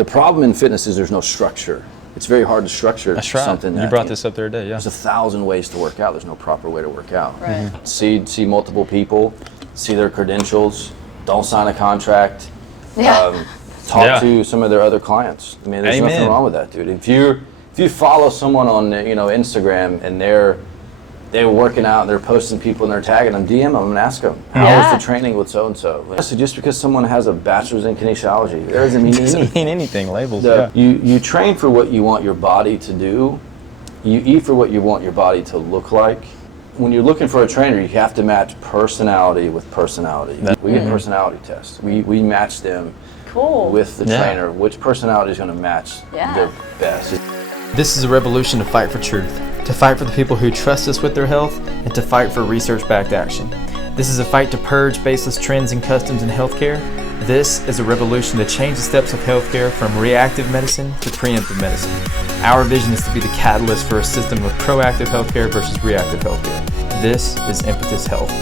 The problem in fitness is there's no structure. It's very hard to structure something. You brought this up the other day, yeah. There's 1,000 ways to work out. There's no proper way to work out. Right. See multiple people, see their credentials, don't sign a contract. Talk to some of their other clients. I mean, there's nothing wrong with that, dude. If you follow someone on Instagram and they're working out and they're posting people and they're tagging them, DM them and ask them, how was the training with so-and-so? So just because someone has a bachelor's in kinesiology, that doesn't mean anything. Doesn't mean anything, labels. You train for what you want your body to do. You eat for what you want your body to look like. When you're looking for a trainer, you have to match personality with personality. We get personality tests. We match them with the trainer. Which personality is going to match the best? This is a revolution to fight for truth, to fight for the people who trust us with their health, and to fight for research-backed action. This is a fight to purge baseless trends and customs in healthcare. This is a revolution to change the steps of healthcare from reactive medicine to preemptive medicine. Our vision is to be the catalyst for a system of proactive healthcare versus reactive healthcare. This is Impetus Health.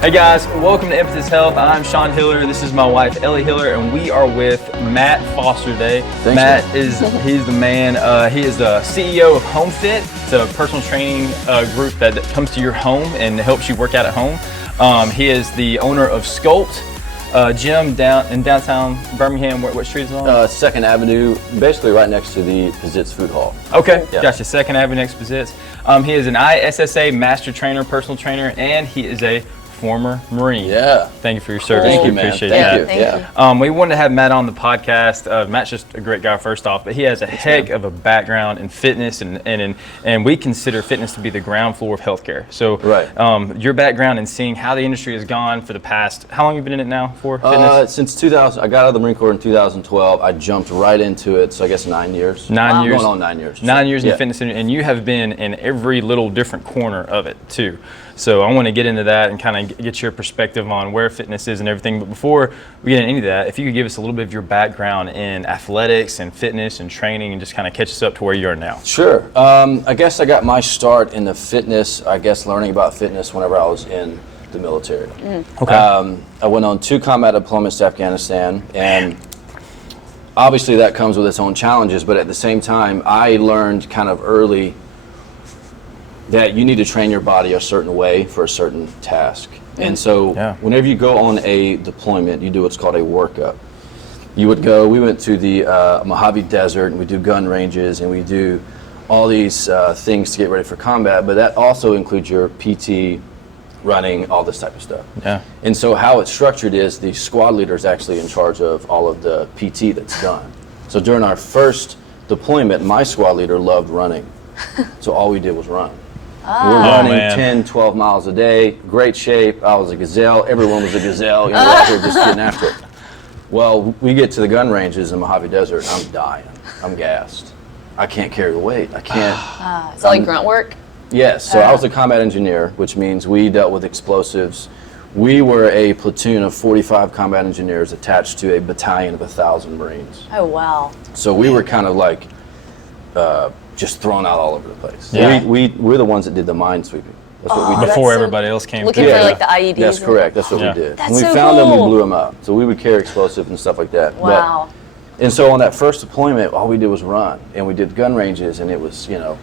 Hey guys, welcome to Impetus Health. I'm Sean Hiller. This is my wife Ellie Hiller, and we are with Matt Foster today. Thanks, Matt he's the man. He is the CEO of HomeFit. It's a personal training group that comes to your home and helps you work out at home. He is the owner of Sculpt gym in downtown Birmingham. What street is it on? 2nd Avenue, basically right next to the Pizzitz Food Hall. Okay, gotcha. 2nd Avenue next to Pizzitz. He is an ISSA master trainer, personal trainer, and he is a former Marine. Yeah. Thank you for your service. Thank you, We man. appreciate Thank that. you. We wanted to have Matt on the podcast. Matt's just a great guy, first off, but he has a heck of a background in fitness, and we consider fitness to be the ground floor of healthcare. So, your background in seeing how the industry has gone for the past, how long have you been in it now for fitness? Since 2000, I got out of the Marine Corps in 2012. I jumped right into it, so I guess 9 years. 9 years. Going on 9 years. 9 years in the fitness industry, and you have been in every little different corner of it too. So I want to get into that and kind of get your perspective on where fitness is and everything. But before we get into any of that, if you could give us a little bit of your background in athletics and fitness and training and just kind of catch us up to where you are now. Sure. I guess I got my start in the fitness, learning about fitness whenever I was in the military. Okay. I went on 2 combat deployments to Afghanistan, and obviously that comes with its own challenges, but at the same time, I learned kind of early that you need to train your body a certain way for a certain task. And so whenever you go on a deployment, you do what's called a workup. We went to the Mojave Desert, and we do gun ranges, and we do all these things to get ready for combat, but that also includes your PT, running, all this type of stuff. Yeah. And so how it's structured is the squad leader is actually in charge of all of the PT that's done. So during our first deployment, my squad leader loved running. So all we did was run. We're running 10, 12 miles a day, great shape. I was a gazelle, everyone was a gazelle, we're out here just getting after it. Well, we get to the gun ranges in the Mojave Desert, and I'm dying. I'm gassed. I can't carry the weight. I can't. It's all like grunt work? Yes, so I was a combat engineer, which means we dealt with explosives. We were a platoon of 45 combat engineers attached to a battalion of 1,000 Marines. Oh, wow. So we were kind of like just thrown out all over the place. Yeah. We're the ones that did the mine sweeping. That's what we did. Before everybody else came. Looking for like the IEDs. That's correct. That's what we did. That's when we so found them, we cool. blew them up. So we would carry explosives and stuff like that. Wow. And so on that first deployment, all we did was run, and we did gun ranges, and it was, and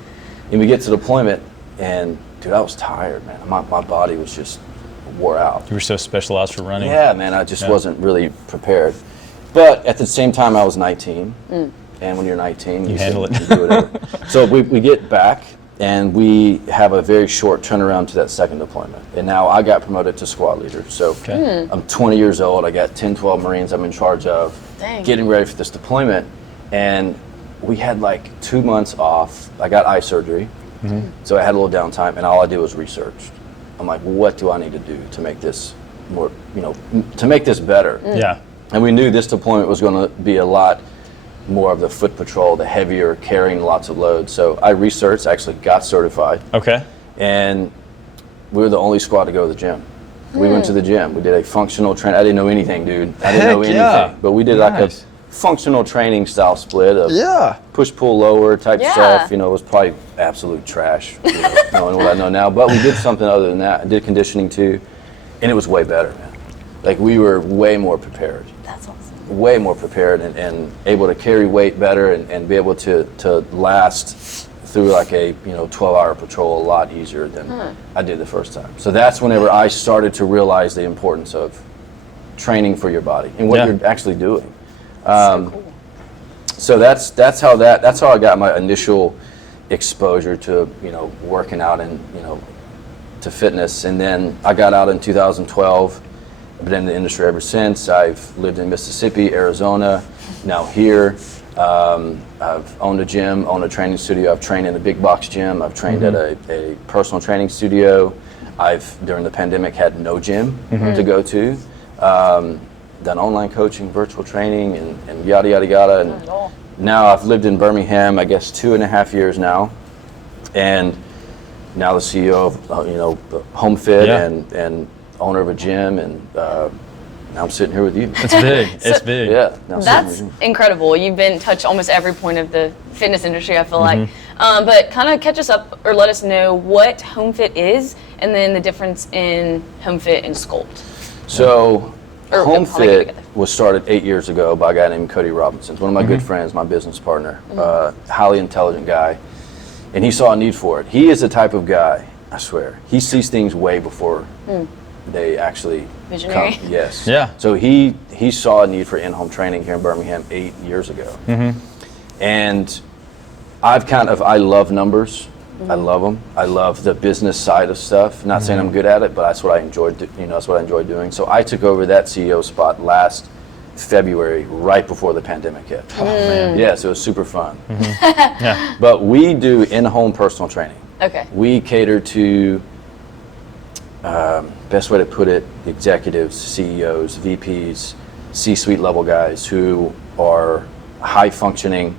we get to deployment, and dude, I was tired, man. My body was just wore out. You were so specialized for running. Yeah, man, I just wasn't really prepared. But at the same time, I was 19, and when you're 19, you handle it. You do whatever. So we get back, and we have a very short turnaround to that second deployment. And now I got promoted to squad leader. So I'm 20 years old. I got 10, 12 Marines I'm in charge of, getting ready for this deployment. And we had like 2 months off. I got eye surgery, so I had a little downtime, and all I did was research. I'm like, what do I need to do to make this more, to make this better? Yeah. And we knew this deployment was going to be a lot more of the foot patrol, the heavier, carrying lots of loads. So I researched, actually got certified. Okay. And we were the only squad to go to the gym. We went to the gym. We did a functional training. I didn't know anything, dude. I didn't know anything. But we did like a functional training style split of push, pull, lower type stuff. You know, it was probably absolute trash, knowing what I know now. But we did something other than that. I did conditioning too, and it was way better, man. Like, we were way more prepared. That's awesome. Way more prepared and able to carry weight better and be able to last through like a 12-hour patrol a lot easier than I did the first time. So that's whenever I started to realize the importance of training for your body and what you're actually doing. So cool. So that's how I got my initial exposure to working out and to fitness. And then I got out in 2012. I've been in the industry ever since. I've lived in Mississippi, Arizona, now here. I've owned a gym, owned a training studio. I've trained in a big box gym. I've trained at a personal training studio. I've, during the pandemic, had no gym to go to. Done online coaching, virtual training, and yada, yada, yada. And now I've lived in Birmingham, I guess, 2.5 years now. And now the CEO of HomeFit and owner of a gym, and now I'm sitting here with you. It's big. It's big. Yeah. That's incredible. You've touched almost every point of the fitness industry, I feel like. But kind of catch us up or let us know what HomeFit is, and then the difference in HomeFit and Sculpt. So Or how they get HomeFit together. was started 8 years ago by a guy named Cody Robinson, one of my good friends, my business partner, highly intelligent guy, and he saw a need for it. He is the type of guy, I swear, he sees things way before they actually Visionary. come. Yes. Yeah. So he saw a need for in-home training here in Birmingham 8 years ago, and I love numbers. I love them. I love the business side of stuff. Not saying I'm good at it, but that's what I enjoyed. That's what I enjoy doing. So I took over that CEO spot last February, right before the pandemic hit. Oh, man. Yeah, so it was super fun. But we do in-home personal training. Okay. We cater to, best way to put it, executives, CEOs, VPs, C-suite level guys who are high functioning,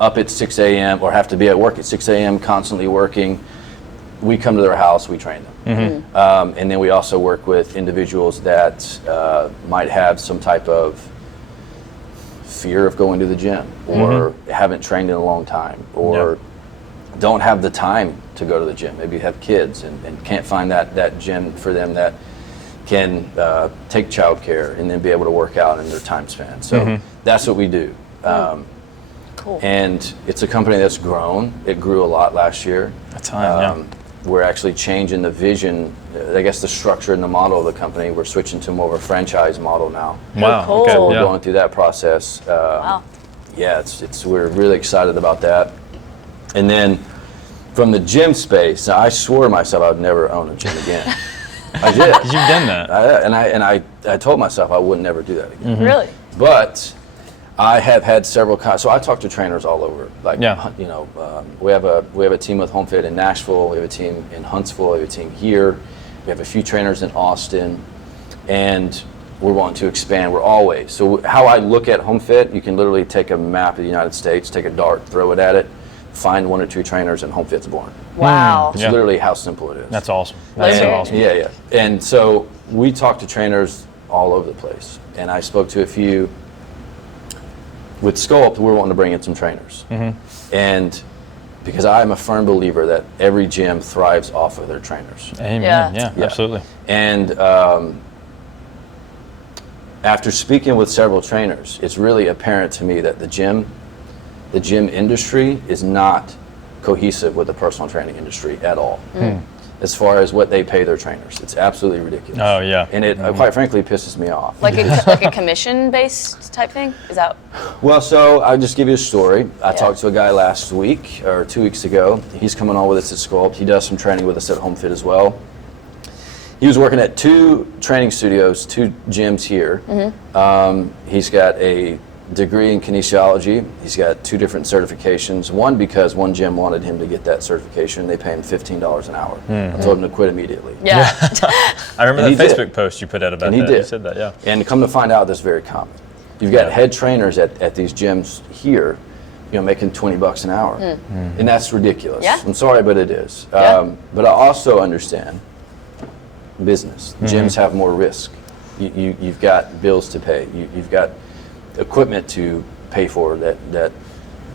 up at 6 a.m. or have to be at work at 6 a.m. constantly working. We come to their house, we train them. And then we also work with individuals that might have some type of fear of going to the gym, or haven't trained in a long time, or don't have the time to go to the gym. Maybe have kids and can't find that gym for them that can take childcare and then be able to work out in their time span. So that's what we do. Cool. And it's a company that's grown. It grew a lot last year. A ton, We're actually changing the vision, I guess the structure and the model of the company. We're switching to more of a franchise model now. Wow. cool. Okay. So we're Yeah. going through that process. Wow. Yeah, we're really excited about that. And then from the gym space, now I swore to myself I would never own a gym again. I did. 'Cause you've done that. I told myself I would never do that again. Really? But I have had several so I talk to trainers all over. Like, we have a team with HomeFit in Nashville. We have a team in Huntsville. We have a team here. We have a few trainers in Austin, and we're wanting to expand. We're always. So how I look at HomeFit, you can literally take a map of the United States, take a dart, throw it at it, find 1 or 2 trainers, and HomeFit's born. Wow. It's Yeah. literally how simple it is. That's awesome. That's so Okay. awesome. Yeah. And so we talk to trainers all over the place. And I spoke to a few. With Sculpt, we're wanting to bring in some trainers. And because I'm a firm believer that every gym thrives off of their trainers. Amen. Yeah. Yeah, absolutely. And after speaking with several trainers, it's really apparent to me that the gym industry is not cohesive with the personal training industry at all. As far as what they pay their trainers, it's absolutely ridiculous. Oh, yeah. And it quite frankly pisses me off. Like a commission-based type thing? Is that? Well, so I'll just give you a story. I talked to a guy last week or 2 weeks ago. He's coming on with us at Sculpt. He does some training with us at HomeFit as well. He was working at 2 training studios, 2 gyms here. He's got a degree in kinesiology. He's got 2 different certifications. One because one gym wanted him to get that certification. They pay him $15 an hour. I told him to quit immediately. Yeah. I remember And that he did. Facebook post you put out about And he that. did. You said that, yeah. And come to find out, that's very common. You've got head trainers at these gyms here, making $20 an hour. And that's ridiculous. Yeah. I'm sorry, but it is. Yeah. But I also understand business. Gyms have more risk. You've got bills to pay. You've got equipment to pay for that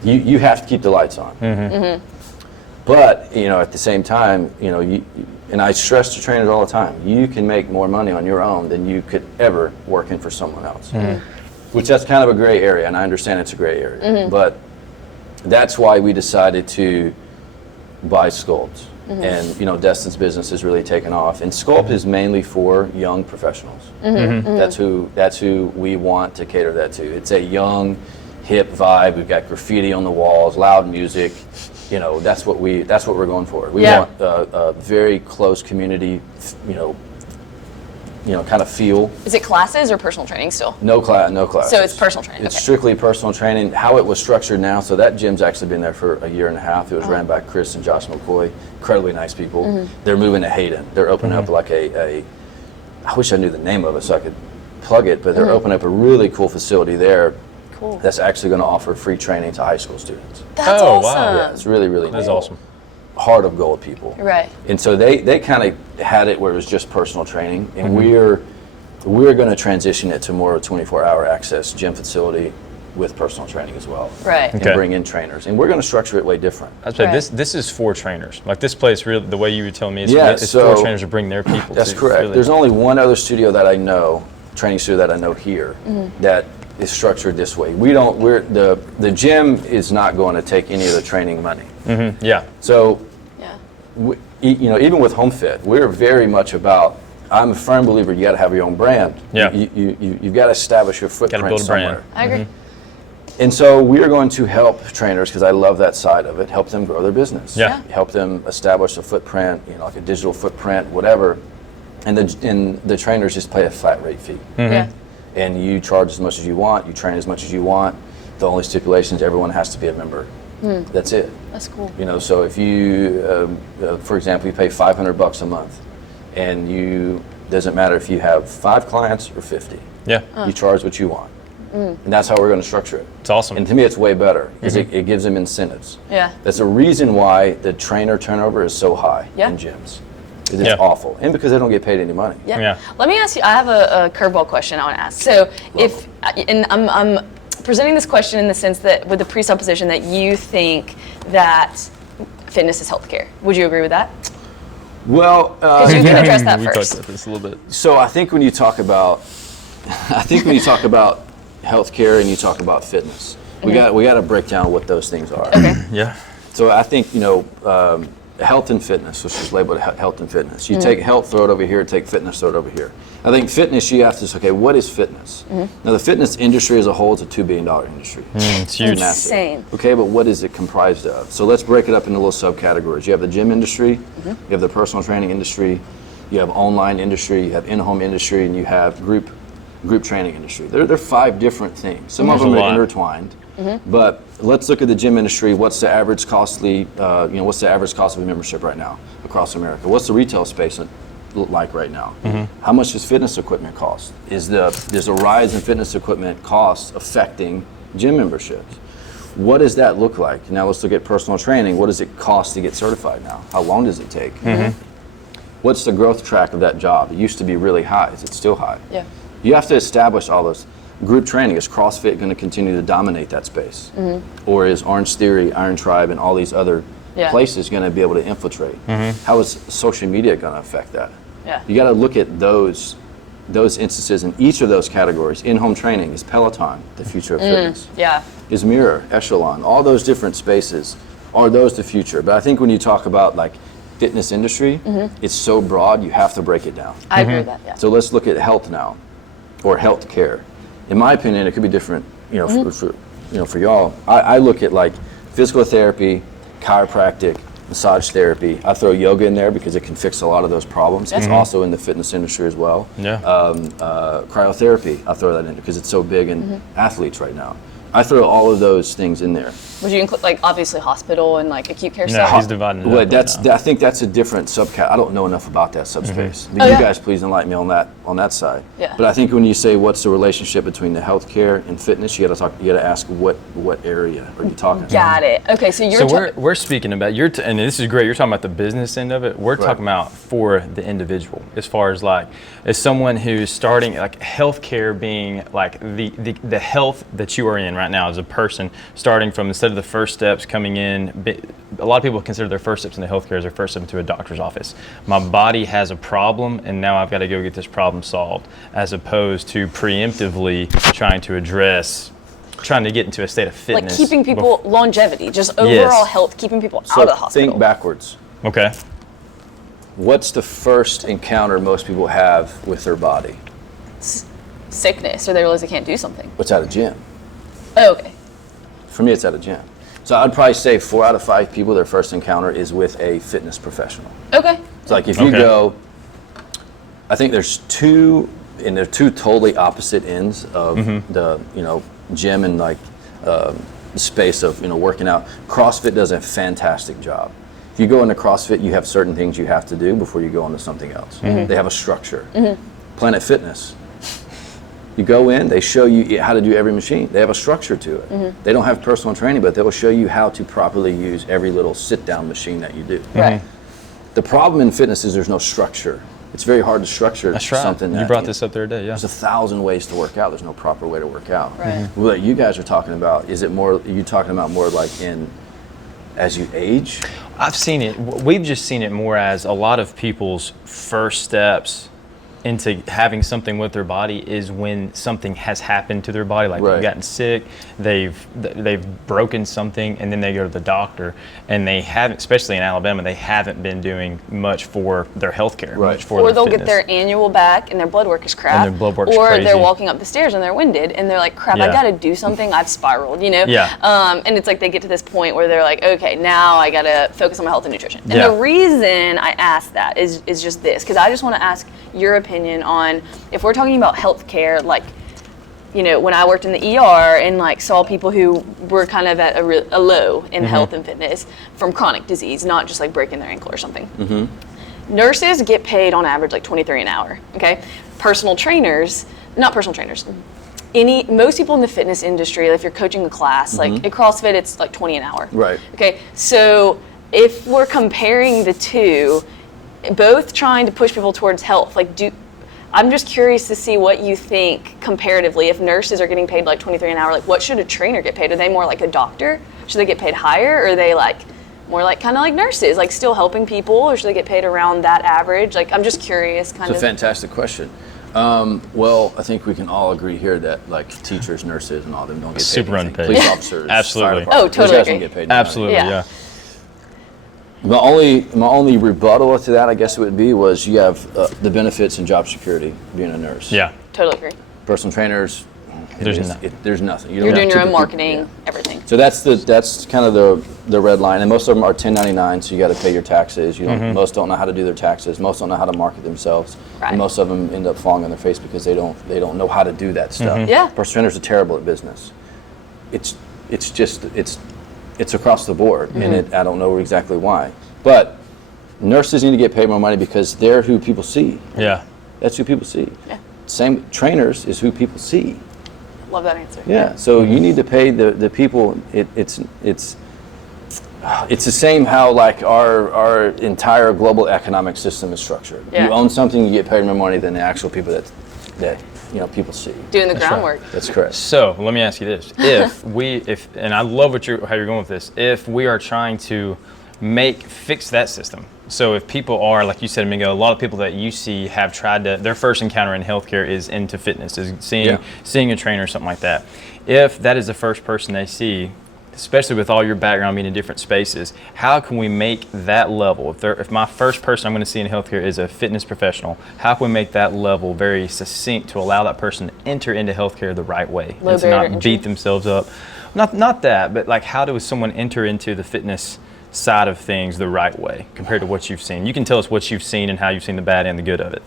you have to keep the lights on. But, at the same time, and I stress to trainers all the time, you can make more money on your own than you could ever working for someone else. Which that's kind of a gray area, and I understand it's a gray area. But that's why we decided to buy Sculpt. And, Destin's business has really taken off. And Sculpt is mainly for young professionals. That's who we want to cater that to. It's a young, hip vibe. We've got graffiti on the walls, loud music. That's what we're going for. We want a very close community, kind of feel. Is it classes or personal training still? No class. So it's personal training. It's strictly personal training. How it was structured now, so that gym's actually been there for a year and a half. It was ran by Chris and Josh McCoy, incredibly nice people. They're moving to Hayden. They're opening up like I wish I knew the name of it so I could plug it, but they're opening up a really cool facility there. Cool. That's actually going to offer free training to high school students. That's Oh, awesome. wow. Yeah, it's really, really That's neat. awesome. Heart of gold people. Right. And so they kind of had it where it was just personal training, and we're going to transition it to more of a 24-hour access gym facility with personal training as well. Right. And Okay. bring in trainers. And we're going to structure it way different. I'd say Right. this is for trainers. Like this place, really, the way you were telling me, it's so for trainers to bring their people. That's to, correct. really. There's only one other studio that I know, training studio that I know here, that is structured this way. The gym is not going to take any of the training money. Yeah. So, Yeah. even with HomeFit, we're very much about, I'm a firm believer you got to have your own brand. Yeah. You've got to establish your footprint build a brand. somewhere. I agree. And so we are going to help trainers, because I love that side of it, help them grow their business. Yeah. Help them establish a footprint, like a digital footprint, whatever. And the trainers just pay a flat rate fee. Yeah. And you charge as much as you want, you train as much as you want. The only stipulation is everyone has to be a member. That's it. That's cool. So if you, for example, you pay $500 a month, and doesn't matter if you have 5 clients or 50. Yeah. You charge what you want. And that's how we're going to structure it. It's awesome. And to me, it's way better, because it gives them incentives. Yeah. That's a reason why the trainer turnover is so high Yeah. in gyms. It's Yeah. awful. And because they don't get paid any money. Yeah. Yeah. Let me ask you, I have a curveball question I want to ask. So and I'm presenting this question in the sense that with the presupposition that you think that fitness is healthcare. Would you agree with that? Well, Because you can address that We first. talked about this a little bit. so I think when you talk about healthcare and you talk about fitness, we got to break down what those things are. Yeah. So I think health and fitness, which is labeled health and fitness. You take health, throw it over here. Take fitness, throw it over here. I think fitness, you have to say, okay, what is fitness? Now the fitness industry as a whole is a $2 billion industry. It's huge. Massive. Insane. Okay, but what is it comprised of? So let's break it up into little subcategories. You have the gym industry, you have the personal training industry, you have online industry, you have in-home industry, and you have group training industry. They're 5 different things. Some of There's them a are lot. intertwined. But let's look at the gym industry. What's the average cost of a membership right now across America? What's the retail space look like right now? How much does fitness equipment cost? Is the rise in fitness equipment cost affecting gym memberships? What does that look like? Now let's look at personal training. What does it cost to get certified now? How long does it take? What's the growth track of that job? It used to be really high. Is it still high? Yeah. You have to establish all those. Group training, is CrossFit going to continue to dominate that space? Or is Orange Theory, Iron Tribe, and all these other places going to be able to infiltrate? How is social media going to affect that? Yeah. You got to look at those instances in each of those categories. In-home training, is Peloton the future of fitness? Yeah. Is Mirror, Echelon, all those different spaces, are those the future? But I think when you talk about like fitness industry, it's so broad, you have to break it down. I agree with that. Yeah. So let's look at health now, or health care. In my opinion, it could be different, for y'all. I look at like physical therapy, chiropractic, massage therapy. I throw yoga in there because it can fix a lot of those problems. It's also in the fitness industry as well. Yeah. Cryotherapy, I throw that in because it's so big in athletes right now. I throw all of those things in there. Would you include like obviously hospital and like acute care No, stuff? he's dividing it Well, up right now. I think that's a different subcat. I don't know enough about that subspace. Mm-hmm. But Oh, you yeah. guys please enlighten me on that side. Yeah. But I think when you say what's the relationship between the healthcare and fitness, you got to ask what area are you talking about? Got it. Okay, so you're So we're speaking about and this is great. You're talking about the business end of it. We're talking about for the individual, as far as like as someone who's starting, like healthcare being like the health that you are in right now as a person, starting from instead of the first steps coming in. A lot of people consider their first steps in the healthcare as their first step into a doctor's office. My body has a problem, and now I've got to go get this problem solved, as opposed to preemptively trying to get into a state of fitness. like keeping people longevity, just overall health, keeping people out of the hospital. Think backwards. Okay. What's the first encounter most people have with their body? Sickness, or they realize they can't do something. What's at a gym? Oh, okay. For me, it's at a gym. So I'd probably say 4 out of 5 people, their first encounter is with a fitness professional. Okay. It's like if you Okay. go, I think there's two totally opposite ends of the gym and like space of working out. CrossFit does a fantastic job. If you go into CrossFit, you have certain things you have to do before you go into something else. They have a structure. Planet Fitness. You go in, they show you how to do every machine. They have a structure to it. They don't have personal training, but they will show you how to properly use every little sit-down machine that you do. Right. The problem in fitness is there's no structure. It's very hard to structure That's right. something. You that, brought this up the other day, yeah. There's 1,000 ways to work out. There's no proper way to work out. Right. What you guys are talking about, is it more, are you talking about more like as you age? I've seen it. We've just seen it more as a lot of people's first steps into having something with their body is when something has happened to their body, like Right. they've gotten sick, they've broken something, and then they go to the doctor, and they haven't, especially in Alabama, they haven't been doing much for their health care, Right. much for Or their they'll fitness. get their annual back and their blood work is crap. And their blood work's or crazy. they're walking up the stairs and they're winded and they're like, crap, I Yeah. gotta do something. I've spiraled, Yeah. And it's like they get to this point where they're like, okay, now I gotta focus on my health and nutrition. And Yeah. the reason I ask that is just this, because I just wanna ask your opinion on if we're talking about healthcare, like, when I worked in the ER and like saw people who were kind of at a low in health and fitness from chronic disease, not just like breaking their ankle or something. Nurses get paid on average like $23 an hour. Okay, most people in the fitness industry, if you're coaching a class, like at CrossFit, it's like 20 an hour. Right. Okay, so if we're comparing the two, both trying to push people towards health, I'm just curious to see what you think comparatively. If nurses are getting paid like 23 an hour, like what should a trainer get paid? Are they more like a doctor? Should they get paid higher? Or are they like more like kind of like nurses, like still helping people? Or should they get paid around that average? Like, I'm just curious kind It's of. a fantastic question. Well, I think we can all agree here that like teachers, nurses, and all them don't get paid Super anything. unpaid. Police Yeah. officers, Absolutely. fire department, Oh, totally those guys don't agree. get paid no money. Absolutely, Yeah. yeah. My only rebuttal to that, I guess it would be, was you have the benefits and job security being a nurse. Yeah. Totally agree. Personal trainers, There's there's nothing. You're doing your own typically- marketing, yeah. everything. So that's kind of the red line, and most of them are 1099, so you got to pay your taxes. Most don't know how to do their taxes. Most don't know how to market themselves. Right. And most of them end up falling on their face because they don't know how to do that stuff. Yeah. Personal trainers are terrible at business. It's across the board, and I don't know exactly why, but nurses need to get paid more money because they're who people see. Yeah. That's who people see. Yeah. Same trainers is who people see. Love that answer. Yeah, so you need to pay the people. It's the same how like our entire global economic system is structured. Yeah. You own something, you get paid more money than the actual people that people see. Doing the groundwork. That's correct. So let me ask you this: and I love how you're going with this. If we are trying to fix that system, so if people are, like you said a minute ago, a lot of people that you see have tried to, their first encounter in healthcare is into fitness, is seeing a trainer or something like that. If that is the first person they see, especially with all your background being in different spaces, how can we make that level, if my first person I'm going to see in healthcare is a fitness professional, how can we make that level very succinct to allow that person to enter into healthcare the right way Low and to barrier not entry. beat themselves up? Not that, but like how does someone enter into the fitness side of things the right way compared to what you've seen? You can tell us what you've seen and how you've seen the bad and the good of it.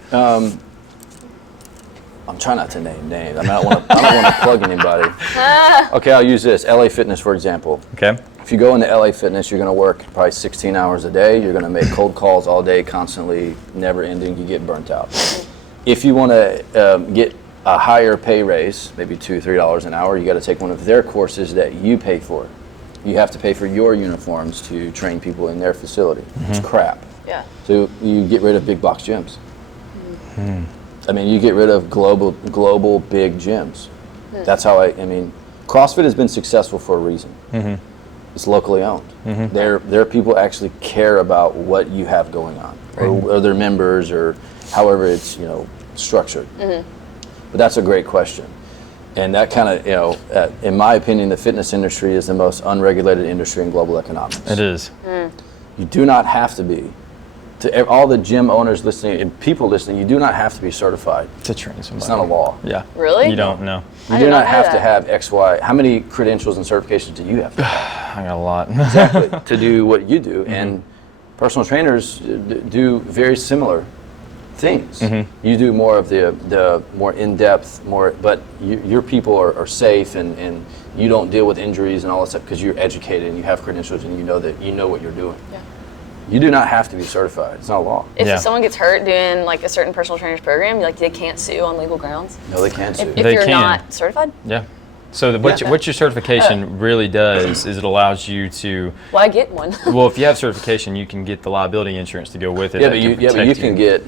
I'm trying not to name names. I mean, I don't want to plug anybody. Okay, I'll use this. LA Fitness, for example. Okay. If you go into LA Fitness, you're going to work probably 16 hours a day. You're going to make cold calls all day, constantly, never ending. You get burnt out. If you want to get a higher pay raise, maybe $2, $3 an hour, you got to take one of their courses that you pay for. You have to pay for your uniforms to train people in their facility. It's crap. Yeah. So you get rid of big box gyms. I mean, you get rid of global big gyms. That's how I mean, CrossFit has been successful for a reason. It's locally owned. Their people actually care about what you have going on, or their members, or however it's structured. But that's a great question, and that kind of in my opinion, the fitness industry is the most unregulated industry in global economics. It is. You do not have to be. To all the gym owners listening and people listening, you do not have to be certified To train somebody. It's not a law. Yeah. Really? You don't know. You do not have to have X, Y. How many credentials and certifications do you have to have? I got a lot. Exactly. To do what you do. And personal trainers do very similar things. You do more of the more in-depth, but your people are safe and you don't deal with injuries and all that stuff because you're educated and you have credentials and you know what you're doing. Yeah. You do not have to be certified. It's not a law. If someone gets hurt doing like a certain personal trainer's program, they can't sue on legal grounds. No, they can't sue. If They you're can. not certified. Yeah. So what your certification really does is it allows you to, Well, I get one. well, if you have certification, you can get the liability insurance to go with it. Yeah, that but can you protect can get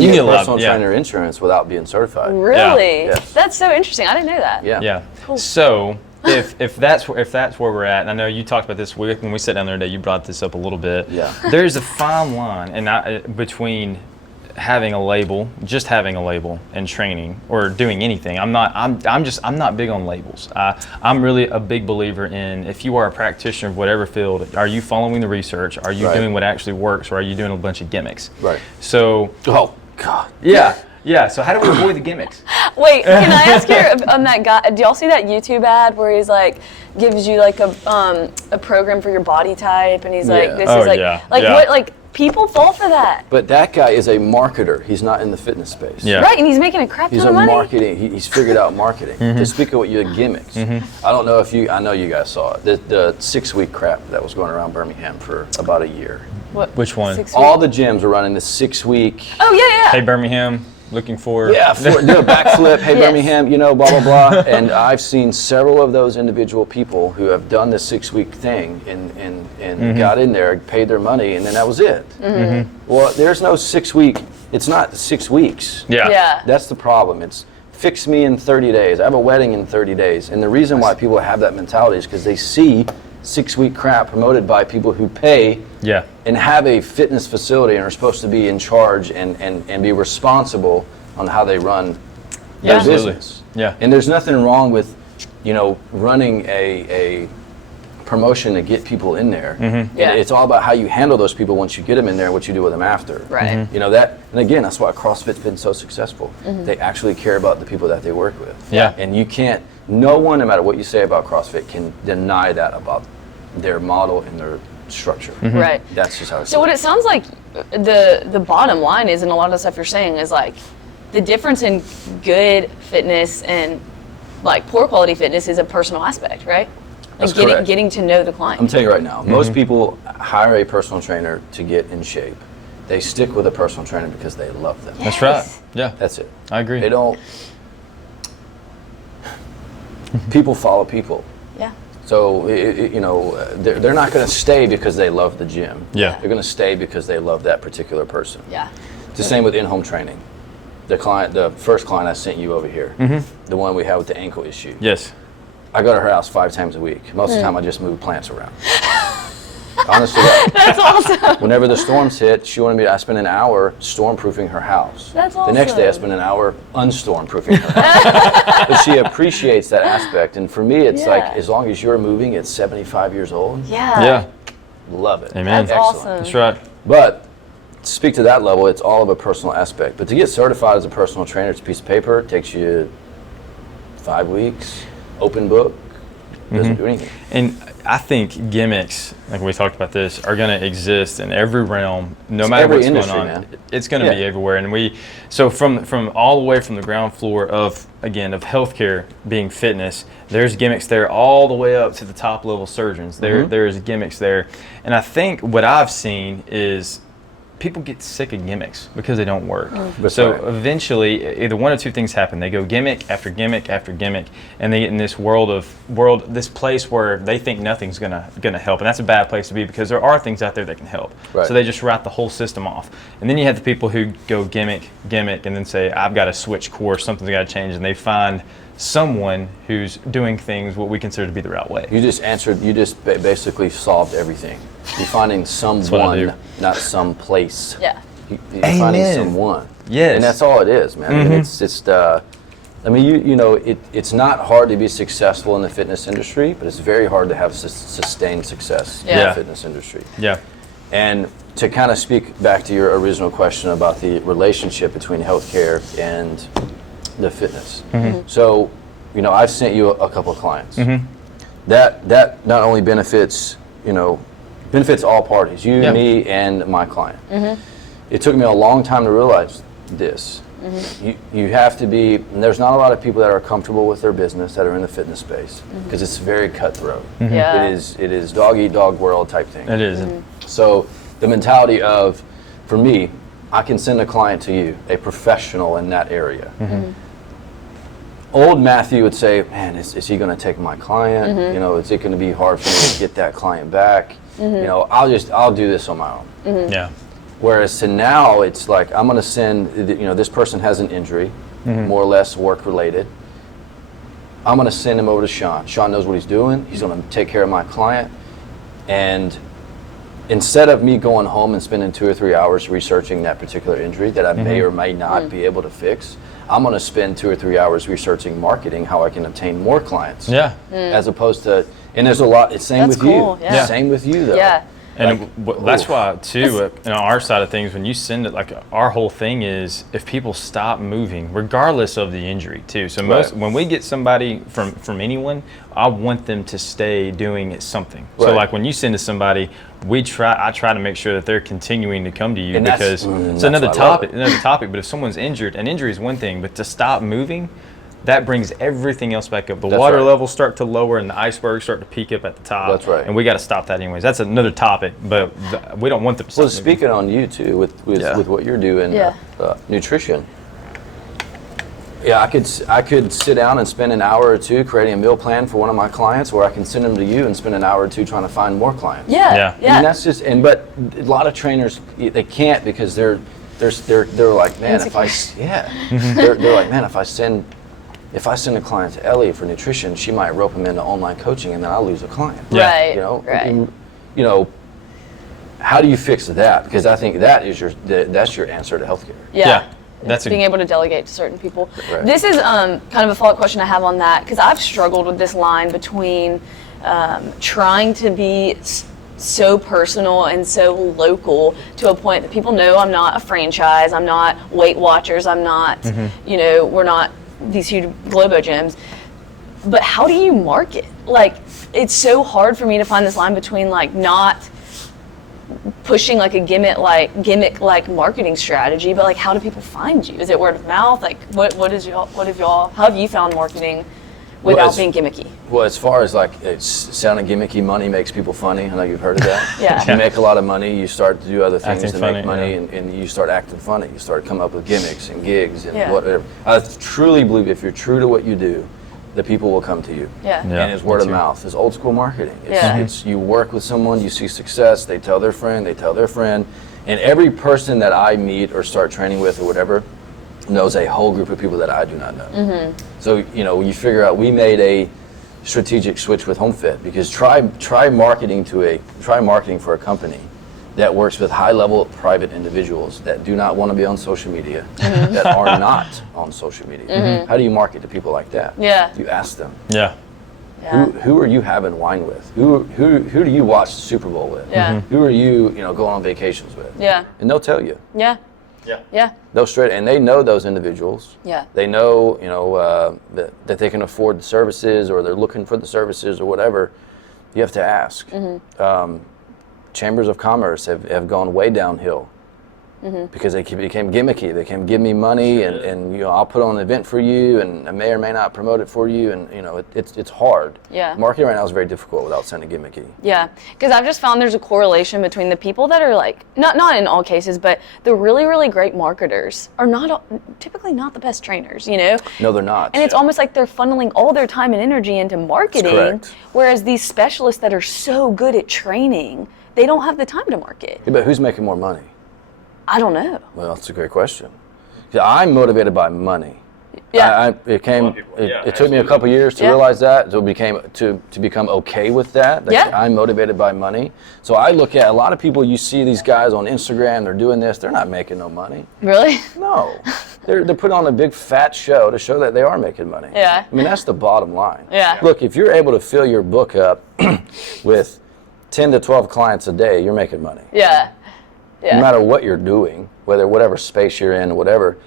get a lot, personal yeah. trainer insurance without being certified. Really? Yes. That's so interesting. I didn't know that. Yeah. Yeah. Cool. So if that's where we're at, and I know you talked about this when we sat down the other day, you brought this up a little bit. Yeah. There's a fine line between having a label, just having a label, and training or doing anything. I'm not big on labels. I'm really a big believer in, if you are a practitioner of whatever field, are you following the research? Are you doing what actually works, or are you doing a bunch of gimmicks? Right. So. Oh God. Yeah. So how do we avoid the gimmicks? Wait, can I ask you on that guy? Do y'all see that YouTube ad where he's like gives you like a program for your body type, and he's like, Yeah. this Oh, is like yeah. like Yeah. what like people fall for that. But that guy is a marketer. He's not in the fitness space. Yeah. Right, and he's making a crap ton He's of a money. marketing. He's figured out marketing. To speak of what you gimmicks. I don't know if I know you guys saw it. The 6-week crap that was going around Birmingham for about a year. What? Which one? 6 All weeks? the gyms were running the 6-week. Oh yeah. Hey Birmingham, looking for. Do a backflip. Hey, Yes. Birmingham, blah, blah, blah. And I've seen several of those individual people who have done the 6-week thing and got in there, paid their money, and then that was it. Well, there's no 6-week. It's not 6 weeks. Yeah. That's the problem. It's fix me in 30 days. I have a wedding in 30 days. And the reason why people have that mentality is because they see 6-week crap promoted by people who pay Yeah. and have a fitness facility and are supposed to be in charge and be responsible on how they run their Absolutely. business. Yeah. And there's nothing wrong with, running a promotion to get people in there. Yeah. And it's all about how you handle those people once you get them in there and what you do with them after. Right. That, and again, that's why CrossFit's been so successful. They actually care about the people that they work with. Yeah. And no one, no matter what you say about CrossFit, can deny that about their model and their structure. Right. That's just how it's. So what it sounds like the bottom line is, and a lot of the stuff you're saying is like the difference in good fitness and like poor quality fitness is a personal aspect, right? That's Like correct. getting to know the client. I'm telling you right now, most people hire a personal trainer to get in shape. They stick with a personal trainer because they love them. That's right. Yeah. That's it. I agree. They don't. People follow people. Yeah. So, they're not going to stay because they love the gym. Yeah. They're going to stay because they love that particular person. Yeah. It's the same with in-home training. The first client I sent you over here, the one we had with the ankle issue. Yes. I go to her house 5 times a week. Most of the time I just move plants around. Honestly, That's awesome. whenever the storms hit, she wanted me I spend an hour storm-proofing her house. That's The next day I awesome. spend an hour unstorm-proofing her house. But she appreciates that aspect. And for me, it's like, Yeah. as long as you're moving at 75 years old, Yeah. Yeah. love it. Amen. That's Excellent. awesome. That's right. But to speak to that level, it's all of a personal aspect. But to get certified as a personal trainer, it's a piece of paper. It takes you 5 weeks, open book, doesn't do anything. And I think gimmicks, like we talked about this, are going to exist in every realm, no matter every what's going industry, on. man. It's going to be everywhere. And so from all the way from the ground floor of healthcare being fitness, there's gimmicks there all the way up to the top level surgeons. There's gimmicks there. And I think what I've seen is people get sick of gimmicks because they don't work. So eventually, either one or two things happen. They go gimmick after gimmick after gimmick, and they get in this this place where they think nothing's gonna help, and that's a bad place to be because there are things out there that can help. Right. So they just write the whole system off, and then you have the people who go gimmick, and then say, "I've got to switch course. Something's got to change," and they find someone who's doing things what we consider to be the right way. You just basically solved everything. You're finding someone, not some place. Yeah. You're finding someone. Yes. And that's all it is, man. I mean, it's just, it's not hard to be successful in the fitness industry, but it's very hard to have sustained success in the fitness industry. Yeah. And to kind of speak back to your original question about the relationship between healthcare and the fitness. So, I've sent you a couple of clients. That not only benefits all parties, you, me, and my client. It took me a long time to realize this. You have to be, and there's not a lot of people that are comfortable with their business that are in the fitness space because it's very cutthroat. Yeah. It is dog eat dog world type thing. It is. So the mentality of, for me, I can send a client to you, a professional in that area. Old Matthew would say, man, is he going to take my client? Is it going to be hard for me to get that client back? I'll do this on my own. Yeah. Whereas to now, it's like, I'm going to send, this person has an injury, more or less work related. I'm going to send him over to Sean. Sean knows what he's doing. He's going to take care of my client. And instead of me going home and spending 2 or 3 hours researching that particular injury that I may or may not be able to fix, I'm going to spend 2 or 3 hours researching marketing, how I can obtain more clients. Yeah. As opposed to, and there's a lot, it's same That's with cool, you. yeah. Same with you though. Yeah. And that's why too, on our side of things, when you send it, like our whole thing is if people stop moving, regardless of the injury too. So when we get somebody from anyone, I want them to stay doing something. Right. So like when you send to somebody, I try to make sure that they're continuing to come to you, and because it's another topic. But if someone's injured, an injury is one thing, but to stop moving, that brings everything else back up. The water levels start to lower and the icebergs start to peak up at the top. That's right. And we got to stop that anyways. That's another topic, but we don't want them to stop. Well, speaking on you too, with what you're doing, nutrition. Yeah, I could sit down and spend an hour or two creating a meal plan for one of my clients, or I can send them to you and spend an hour or two trying to find more clients. Yeah. I mean, that's just, but a lot of trainers, they can't because they're like, man, they're like, man, if I send a client to Ellie for nutrition, she might rope them into online coaching, and then I'll lose a client. Right. Right. How do you fix that? Because I think that's your answer to healthcare. Yeah. That's being able to delegate to certain people. Right. This is kind of a follow-up question I have on that, because I've struggled with this line between trying to be so personal and so local to a point that people know I'm not a franchise, I'm not Weight Watchers, I'm not, we're not these huge Globo gyms. But how do you market? Like, it's so hard for me to find this line between like not pushing like a gimmick like marketing strategy, but like how do people find you? Is it word of mouth? Like how have you found marketing without being gimmicky? Well, as far as like it's sounding gimmicky, money makes people funny. I know you've heard of that. Yeah. You make a lot of money, you start to do other things Acting to funny, make money, yeah. and you start acting funny. You start coming up with gimmicks and gigs and Yeah. whatever. I truly believe if you're true to what you do, the people will come to you. Yeah. Yeah. And it's word of Me too. mouth. It's old school marketing. Yeah. It's you work with someone, you see success, they tell their friend, and every person that I meet or start training with or whatever knows a whole group of people that I do not know. Mm-hmm. So you figure out, we made a strategic switch with HomeFit because try marketing for a company that works with high-level private individuals that do not want to be on social media, that are not on social media. How do you market to people like that? Yeah. You ask them. Yeah. Yeah. Who are you having wine with? Who do you watch the Super Bowl with? Yeah. Who are you going on vacations with? Yeah. And they'll tell you. Yeah. Yeah. Yeah. They'll straight, and they know those individuals. Yeah. They know, that they can afford the services, or they're looking for the services or whatever. You have to ask. Chambers of commerce have gone way downhill because they became gimmicky. They came, give me money, and you know, I'll put on an event for you, and I may or may not promote it for you, and you know, it's hard. Yeah. Marketing right now is very difficult without sounding gimmicky. Yeah, because I've just found there's a correlation between the people that are like, not in all cases, but the really, really great marketers are typically not the best trainers, you know? No, they're not. And it's almost like they're funneling all their time and energy into marketing, correct. whereas these specialists that are so good at training, they don't have the time to market. Yeah, but who's making more money? I don't know. Well, that's a great question. Yeah, I'm motivated by money. Yeah. It took me a couple years to realize that, to become okay with that. I'm motivated by money. So I look at a lot of people, you see these guys on Instagram, they're doing this, they're not making no money. Really? No. They're putting on a big fat show to show that they are making money. Yeah. I mean, that's the bottom line. Yeah. Look, if you're able to fill your book up with 10 to 12 clients a day, you're making money. Yeah. Yeah. No matter what you're doing, whatever space you're in, whatever.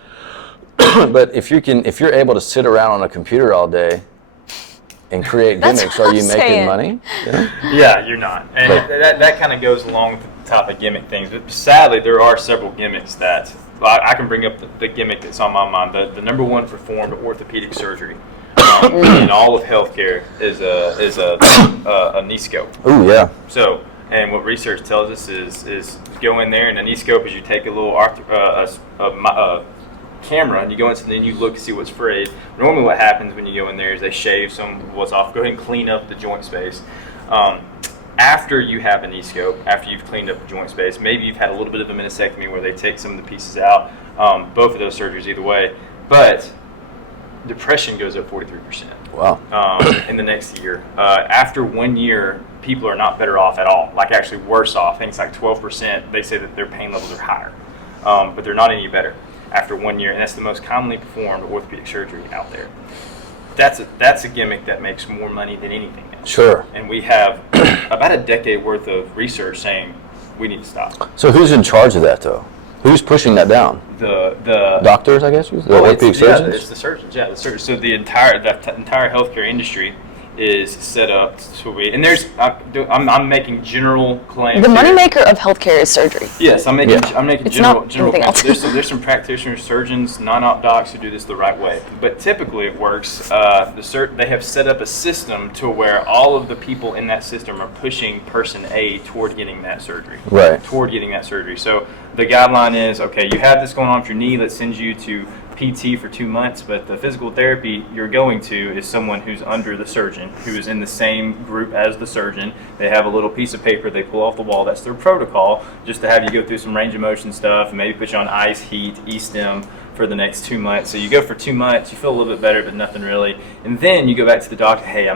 But if you're able to sit around on a computer all day and create gimmicks, are you making money? Yeah, you're not. And that kind of goes along with the topic gimmick things. But sadly, there are several gimmicks that I can bring up the gimmick that's on my mind. The number one performed orthopedic surgery in all of healthcare is a knee scope. Ooh, yeah. So, and what research tells us is go in there, and a knee scope is you take a little camera and you go in and then you look to see what's frayed. Normally what happens when you go in there is they shave what's off, go ahead and clean up the joint space. After you have a knee scope, after you've cleaned up the joint space, maybe you've had a little bit of a meniscectomy where they take some of the pieces out, both of those surgeries either way, but depression goes up 43%. Wow. In the next year. After 1 year, people are not better off at all, like actually worse off. Things like 12%, they say that their pain levels are higher, but they're not any better after 1 year, and that's the most commonly performed orthopedic surgery out there. That's a gimmick that makes more money than anything else. Sure. And we have about a decade worth of research saying we need to stop. So who's in charge of that, though? Who's pushing that down? The doctors, I guess. The orthopedic surgeons. Yeah, it's the surgeons. Yeah, the surgeons. So the entire healthcare industry is set up to be, and I'm making general claims. The moneymaker of healthcare is surgery. Yes, I'm making It's general not claims. anything There's some practitioners, surgeons, non-op docs who do this the right way, but typically it works. They have set up a system to where all of the people in that system are pushing person A toward getting that surgery. Right. Toward getting that surgery. So the guideline is, okay, you have this going on with your knee. Let's send you to PT for 2 months, but the physical therapy you're going to is someone who's under the surgeon, who is in the same group as the surgeon. They have a little piece of paper they pull off the wall. That's their protocol, just to have you go through some range of motion stuff and maybe put you on ice, heat, E-stim for the next 2 months. So you go for 2 months, you feel a little bit better, but nothing really. And then you go back to the doctor, hey, your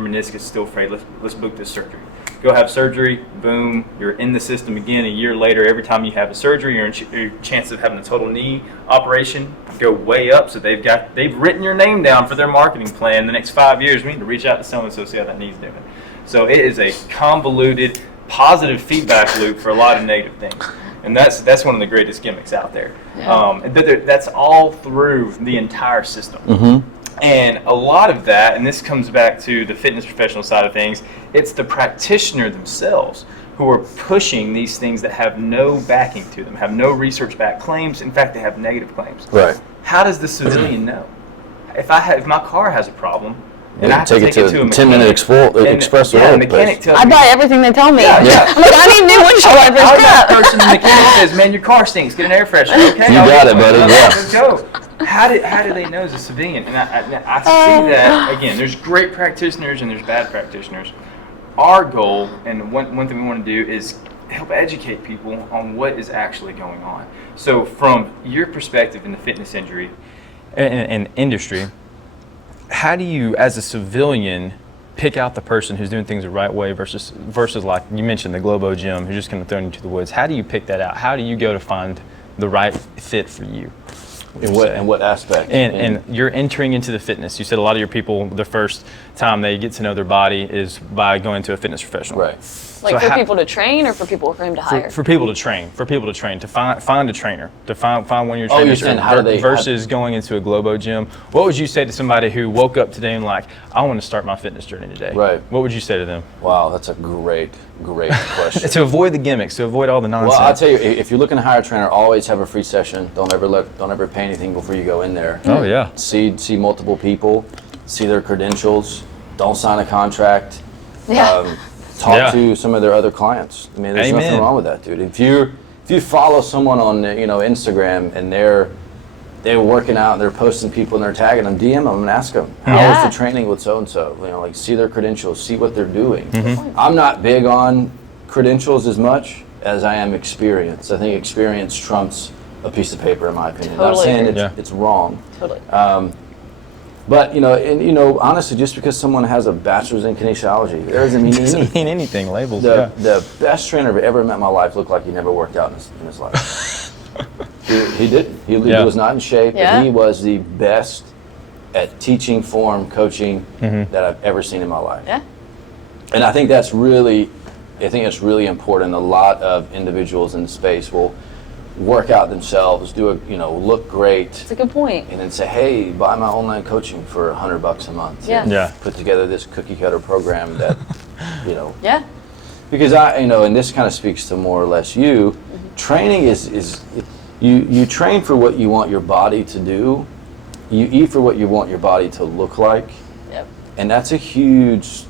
meniscus is still frayed. Let's book this surgery. Go have surgery, boom, you're in the system again a year later. Every time you have a surgery, your chance of having a total knee operation go way up. So they've written your name down for their marketing plan. The next 5 years, we need to reach out to someone so see how that knee's doing. So it is a convoluted, positive feedback loop for a lot of negative things. And that's one of the greatest gimmicks out there. Yeah. That's all through the entire system. Mm-hmm. And a lot of that, and this comes back to the fitness professional side of things, it's the practitioner themselves who are pushing these things that have no backing to them, have no research-backed claims. In fact, they have negative claims. Right. How does the civilian know? If my car has a problem, and I have to take it to a 10-minute express oil. The mechanic tells I me, buy everything they tell me. Yeah. I'm like, I need new windshield wipers. that Crap. person, the mechanic says, man, your car stinks. Get an air freshener. Okay, You got it, buddy. Yeah. Let's go. How do they know as a civilian? And I see that, again, there's great practitioners and there's bad practitioners. Our goal, and one thing we want to do, is help educate people on what is actually going on. So from your perspective in the fitness injury and industry, how do you, as a civilian, pick out the person who's doing things the right way versus like you mentioned, the Globo gym who's just going to throw you to the woods? How do you pick that out? How do you go to find the right fit for you? In what aspect? And you're entering into the fitness. You said a lot of your people, the first time they get to know their body is by going to a fitness professional. Right. Like So for how- people to train or for him to hire? For people to train, to find a trainer, to find one of your Oh, you're trainers, saying how do they- versus going into a Globo gym. What would you say to somebody who woke up today and like, I want to start my fitness journey today? Right. What would you say to them? Wow, that's a great question. To avoid the gimmicks, to avoid all the nonsense. Well, I'll tell you, if you're looking to hire a trainer, always have a free session. Don't ever pay anything before you go in there. Oh yeah. See multiple people, see their credentials. Don't sign a contract. Yeah. Talk Yeah. to some of their other clients. I mean, there's Amen. nothing wrong with that, dude. If you follow someone on Instagram and they're working out and they're posting people and they're tagging them, DM them and ask them, how Yeah. was the training with so and so? Like see their credentials, see what they're doing. Mm-hmm. I'm not big on credentials as much as I am experience. I think experience trumps a piece of paper, in my opinion. Not Totally saying agree. it's wrong. Totally. But honestly, just because someone has a bachelor's in kinesiology, it doesn't mean anything. Doesn't mean anything. Labels. The best trainer I've ever met in my life looked like he never worked out in his life. he didn't. He Yeah. was not in shape, Yeah. but he was the best at teaching form, coaching Mm-hmm. that I've ever seen in my life. Yeah. And I think that's really important. A lot of individuals in the space will work out themselves, look great, It's a good point. and then say, hey, buy my online coaching for $100 a month. Yeah. And Yeah. put together this cookie cutter program that, Yeah. because and this kind of speaks to more or less you, training is you train for what you want your body to do, you eat for what you want your body to look like, Yep. and that's a huge,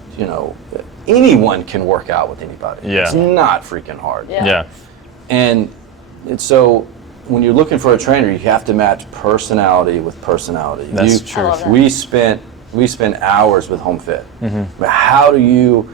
anyone can work out with anybody. Yeah. It's not freaking hard. Yeah. Yeah. And so when you're looking for a trainer, you have to match personality with personality. That's true. I love that. We spent hours with HomeFit. Mm-hmm. But how do you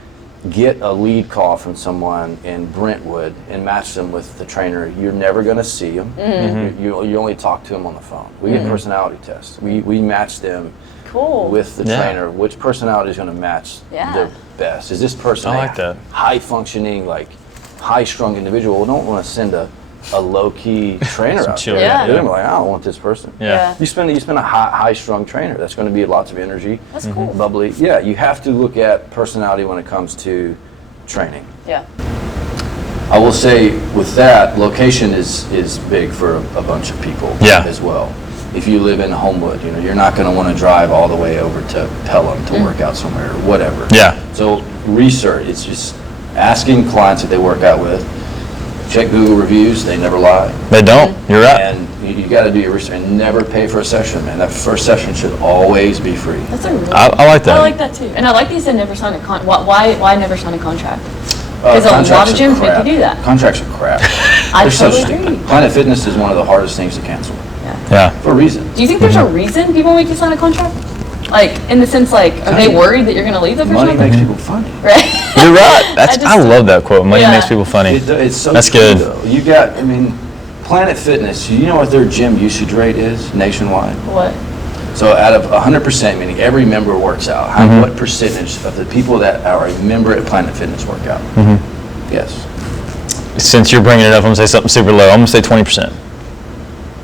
get a lead call from someone in Brentwood and match them with the trainer? You're never going to see them. Mm-hmm. You only talk to them on the phone. We get personality tests. We match them Cool. with the Yeah. trainer. Which personality is going to match Yeah. the best? Is this person I like that. high functioning, like high strung individual? We don't want to send a low key trainer Some out chill, there. yeah. They're gonna be like, I don't want this person. Yeah. You spend a high strung trainer. That's going to be lots of energy, That's cool. bubbly. Yeah, you have to look at personality when it comes to training. Yeah. I will say with that, location is big for a bunch of people Yeah. as well. If you live in Homewood, you're not going to want to drive all the way over to Pelham to work out somewhere or whatever. Yeah. So research, it's just asking clients that they work out with, check Google reviews, they never lie. They don't. You're right. And you got to do your research and never pay for a session, man. That first session should always be free. That's a really I like that. I like that too. And I like that you said never sign a why never sign a contract? Because a lot Contracts of are gyms make crap. you do that. Contracts are crap. I They're so totally stupid. agree. Planet Fitness is one of the hardest things to cancel Yeah. for a reason. Do you think there's a reason people make you sign a contract? Like, in the sense, like, are they worried that you're going to leave the first Money month? makes people funny. Right? You're right. just- I love that quote. Money Yeah. makes people funny. It's so That's true, good. though. You got, Planet Fitness, you know what their gym usage rate is nationwide? What? So out of 100%, meaning every member works out, what percentage of the people that are a member at Planet Fitness work out? Yes. Since you're bringing it up, I'm gonna say something super low. I'm gonna say 20%.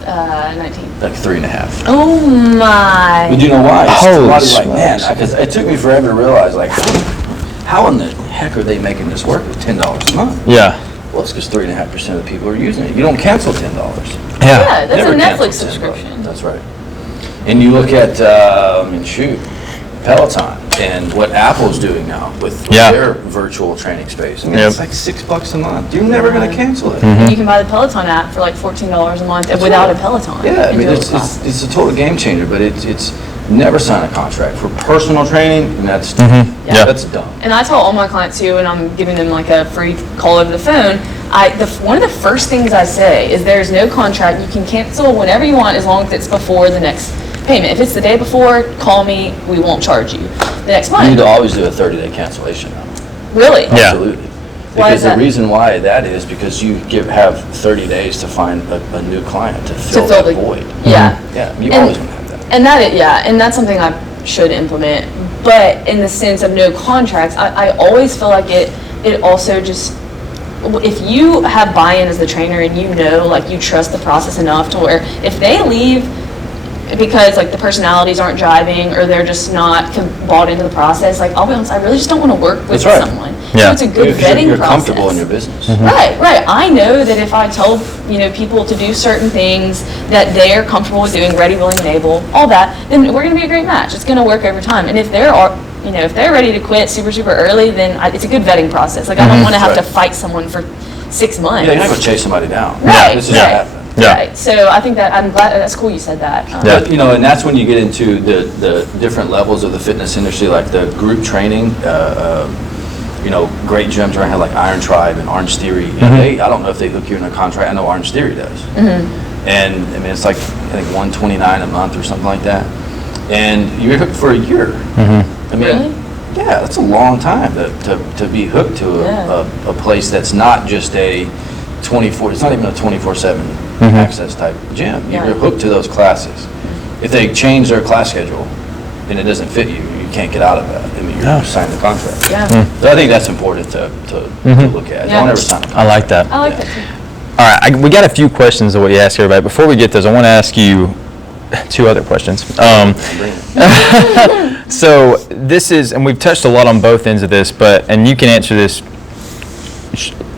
19. Like 3.5. Oh my. But you know why? It's Holy a lot of like, man, smokes. because it took me forever to realize, like, how in the heck are they making this work with $10 a month? Yeah. Well, it's because 3.5% of the people are using it. You don't cancel $10. Yeah, that's Never a cancel Netflix $10. subscription. That's right. And you look at, Peloton and what Apple's doing now with Yeah. their virtual training space. Yep. It's like $6 a month. You're never going to cancel it. You can buy the Peloton app for like $14 a month without right. a Peloton. Yeah, I and mean, do a it's class. a total game changer, but it's never sign a contract. For personal training, and that's Yeah. that's dumb. And I tell all my clients too, and I'm giving them like a free call over the phone. One of the first things I say is there's no contract. You can cancel whenever you want as long as it's before the next payment. If it's the day before, call me. We won't charge you the next You need month. to always do a 30-day cancellation now. Really? Yeah. Absolutely. Why Because is the that? reason why that is because you have 30 days to find a new client to fill fill that the- void. Yeah. Yeah, you And- always want to have that. And that's something I should implement. But in the sense of no contracts, I always feel like it also just, if you have buy-in as the trainer and like you trust the process enough to where if they leave because like the personalities aren't jiving or they're just not bought into the process, like I'll be honest, I really just don't want to work with That's right. someone. Yeah. So it's a good vetting You're process. comfortable in your business. Right. I know that if I tell people to do certain things that they're comfortable with doing, ready, willing, and able, all that, then we're going to be a great match. It's going to work over time. And if if they're ready to quit super early, then it's a good vetting process. Like I don't want to have to fight someone for 6 months. Yeah, you're not going to chase somebody down. Right. This is right. happening. Yeah. Right. So I think that I'm glad that's cool you said that. But, and that's when you get into the different levels of the fitness industry, like the group training. Great gyms around here like Iron Tribe and Orange Theory. I don't know if they hook you in a contract. I know Orange Theory does. And I mean, it's like I think $129 a month or something like that. And you're hooked for a year. I mean, Really? yeah, that's a long time to be hooked to a place that's not just a 24. It's not even a 24/7 access type gym. You're hooked to those classes. If they change their class schedule and it doesn't fit you, you can't get out of that. I mean, you're signing the contract. Yeah. So I think that's important to look at. Yeah. Don't ever sign a contract. I like that. I like that too. All right, we got a few questions that we ask everybody. Before we get those, I want to ask you 2 other questions. So this is, and we've touched a lot on both ends of this, and you can answer this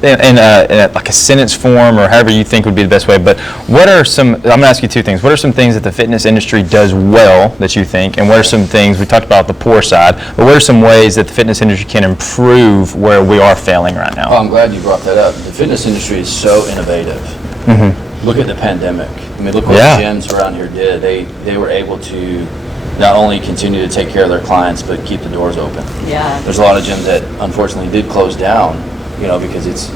in like a sentence form or however you think would be the best way. But what are some? I'm going to ask you 2 things. What are some things that the fitness industry does well that you think, and what are some things we talked about the poor side? But what are some ways that the fitness industry can improve where we are failing right now? Oh, I'm glad you brought that up. The fitness industry is so innovative. Look at the pandemic. I mean, look what the gyms around here did. They were able to not only continue to take care of their clients, but keep the doors open. Yeah. There's a lot of gyms that unfortunately did close down, because it's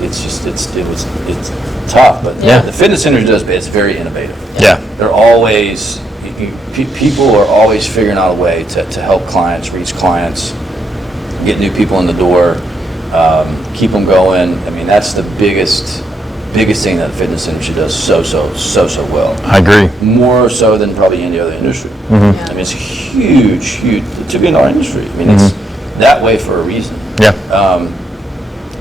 tough. But the fitness industry it's very innovative. Yeah. They're always people are always figuring out a way to help clients, reach clients, get new people in the door, keep them going. I mean, that's the biggest thing that the fitness industry does so well. I agree. More so than probably any other industry. I mean, it's a huge, $2 billion industry. I mean, it's that way for a reason. Yeah.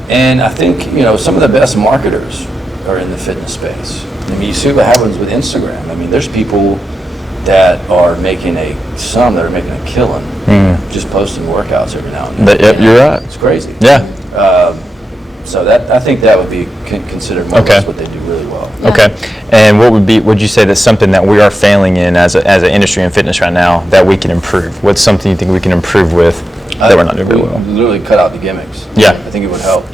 And I think, some of the best marketers are in the fitness space. I mean, you see what happens with Instagram. I mean, there's people that are making a killing just posting workouts every now and then. You're right. It's crazy. Yeah. So I think that would be considered more or less what they do really well. Yeah. Okay. And would you say that's something that we are failing in as an industry in fitness right now that we can improve? What's something you think we can improve with that we're not doing very well? Literally cut out the gimmicks. Yeah. I think it would help.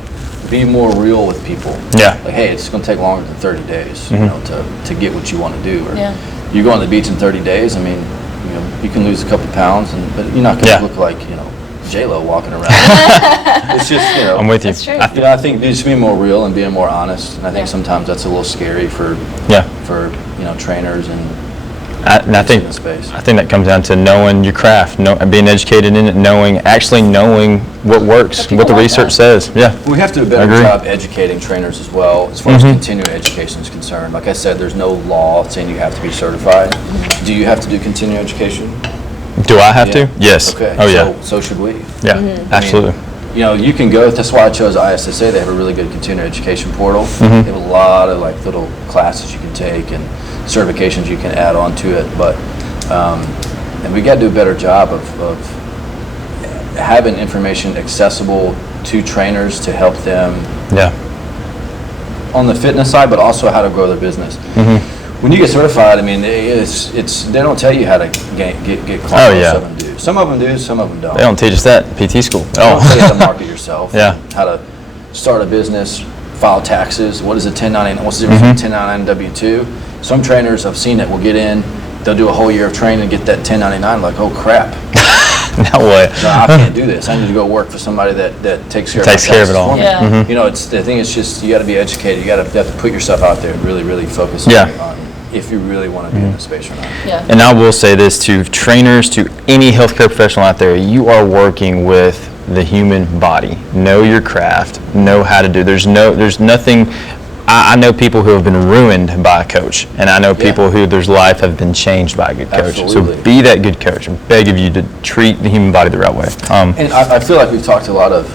Be more real with people. Yeah. Like, hey, it's going to take longer than 30 days, to get what you want to do. Or you go on the beach in 30 days. I mean, you can lose a couple pounds, but you're not going to look like J-Lo walking around. It's just I'm with you. That's true. I think just being more real and being more honest. And I think sometimes that's a little scary for trainers and I think in the space. I think that comes down to knowing your craft, being educated in it, knowing what works, what the research says. Yeah. We have to do a better job educating trainers as well, as far as continuing education is concerned. Like I said, there's no law saying you have to be certified. Do you have to do continuing education? Do I have to? Yes. Okay. Oh, yeah. So should we. Yeah, absolutely. You can go. That's why I chose ISSA. They have a really good continuing education portal. They have a lot of little classes you can take and certifications you can add on to it. But and we got to do a better job of having information accessible to trainers to help them on the fitness side, but also how to grow their business. When you get certified, I mean, they don't tell you how to get clients. Oh, yeah. Some of them do, some of them don't. They don't teach us that in PT school. They don't tell you how to market yourself. Yeah. How to start a business, file taxes. What is a 1099? What's the difference between 1099 and W-2? Some trainers, I've seen it, will get in, they'll do a whole year of training and get that 1099, like, oh crap. No way. No, I can't do this. I need to go work for somebody that takes care of my Takes care of it taxes all. for me. Yeah. It's the thing. It's just you got to be educated. You have to put yourself out there and really focus on if you really want to be in the space or not. Yeah. And I will say this to trainers, to any healthcare professional out there, you are working with the human body. Know your craft. Know how to do. There's nothing. I know people who have been ruined by a coach, and I know people who their life have been changed by a good coach. Absolutely. So be that good coach. I beg of you to treat the human body the right way. And I feel like we've talked a lot of,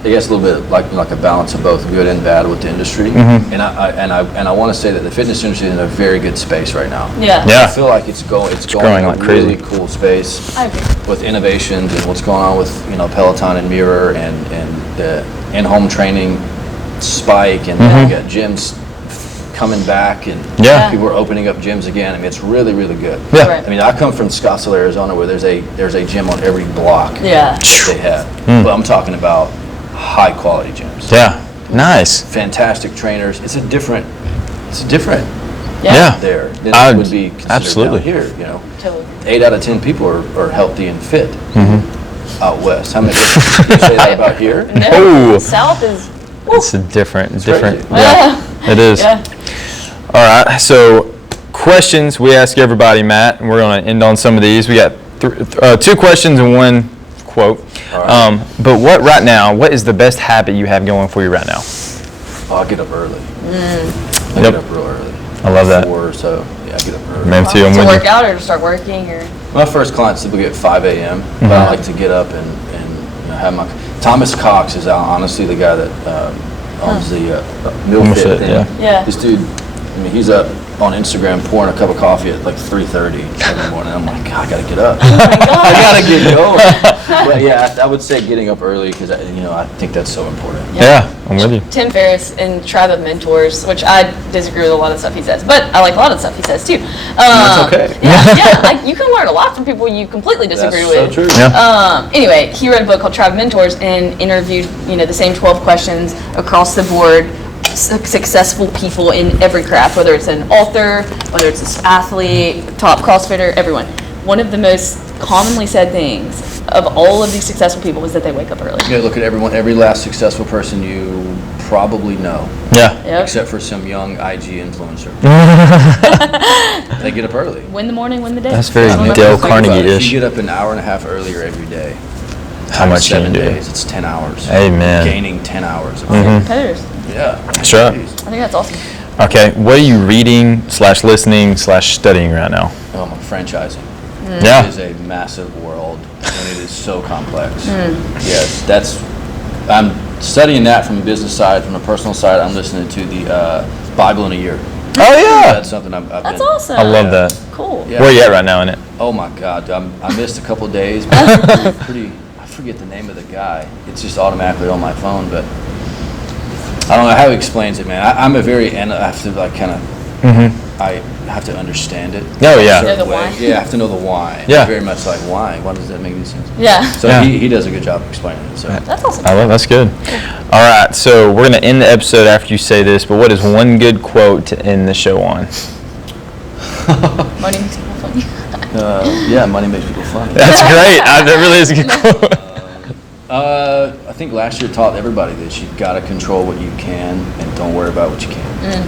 I guess, a little bit like a balance of both good and bad with the industry. And I want to say that the fitness industry is in a very good space right now. Yeah. Yeah. I feel like it's going growing in like a crazy. really cool space I agree. with innovations and what's going on with Peloton and Mirror and in-home training spike, and then you got gyms coming back, and Yeah. people are opening up gyms again. I mean, it's really, really good. Yeah. Right. I mean, I come from Scottsdale, Arizona, where there's a gym on every block Yeah. that they have. But I'm talking about high quality gyms. Yeah. Nice. Fantastic trainers. It's different Yeah. there than I- it would be considered absolutely. down here. You know, Totally. 8 out of 10 people are healthy and fit out west. How many? Can you say that about here? No, Oh. South is. It's a different. crazy. Yeah. It is. Yeah. All right. So, questions we ask everybody, Matt, and we're going to end on some of these. We got 2 questions and 1 quote. All right. But what is the best habit you have going for you right now? Oh, I get up early. I Yep. get up real early. I love that. 4 or so. Yeah, I get up early. Man, too. I'm To with work you. out or to start working or. My first clients typically at 5 a.m. But I like to get up and have my. Thomas Cox is honestly the guy that owns the Meal Meal Fit Fit, thing. yeah. Yeah. This dude, I mean, he's up on Instagram pouring a cup of coffee at like 3:30 every morning. I'm like, God, I gotta get up. I gotta get going. But yeah, I would say getting up early because I think that's so important. Yeah, I'm with you. Tim Ferriss in Tribe of Mentors, which I disagree with a lot of stuff he says, but I like a lot of stuff he says too. That's okay. Yeah, you can learn a lot from people you completely disagree That's so with. true. Yeah. Anyway, he wrote a book called Tribe of Mentors and interviewed, the same 12 questions across the board, successful people in every craft, whether it's an author, whether it's an athlete, top CrossFitter, everyone. One of the most commonly said things of all of these successful people is that they wake up early. You gotta look at every last successful person you probably know, Yeah. Yep. except for some young IG influencer. They get up early. Win the morning, win the day. That's very I don't know if Dale that's like- Carnegie. If Carnegie-ish. you get up an hour and a half earlier every day, How much can you 7 do? days, it's 10 hours. Amen. Gaining 10 hours. Competitors. Yeah. That's right. I think that's awesome. Okay, what are you reading / listening / studying right now? Oh, my franchising. Yeah. It is a massive world, and it is so complex. Yes, I'm studying that from the business side. From the personal side, I'm listening to the Bible in a Year. Oh yeah. That's something I've That's been. awesome. I love that. Cool. Yeah. Where are you at right now in it? Oh my God, I missed a couple of days. But pretty. I forget the name of the guy. It's just automatically on my phone, but I don't know how he explains it, man. I'm a very, and I have to like kind of, I have to understand it. Oh, yeah. a certain Know the way. why. Yeah, I have to know the why. Yeah. Very much like why. Why does that make any sense? Yeah. So Yeah. he does a good job explaining it. So That's awesome. That's good. All right, so we're gonna end the episode after you say this, but what is one good quote to end the show on? Money makes people funny. yeah, money makes people funny. That's great. That really is a good quote. I think last year taught everybody this. You've got to control what you can and don't worry about what you can't.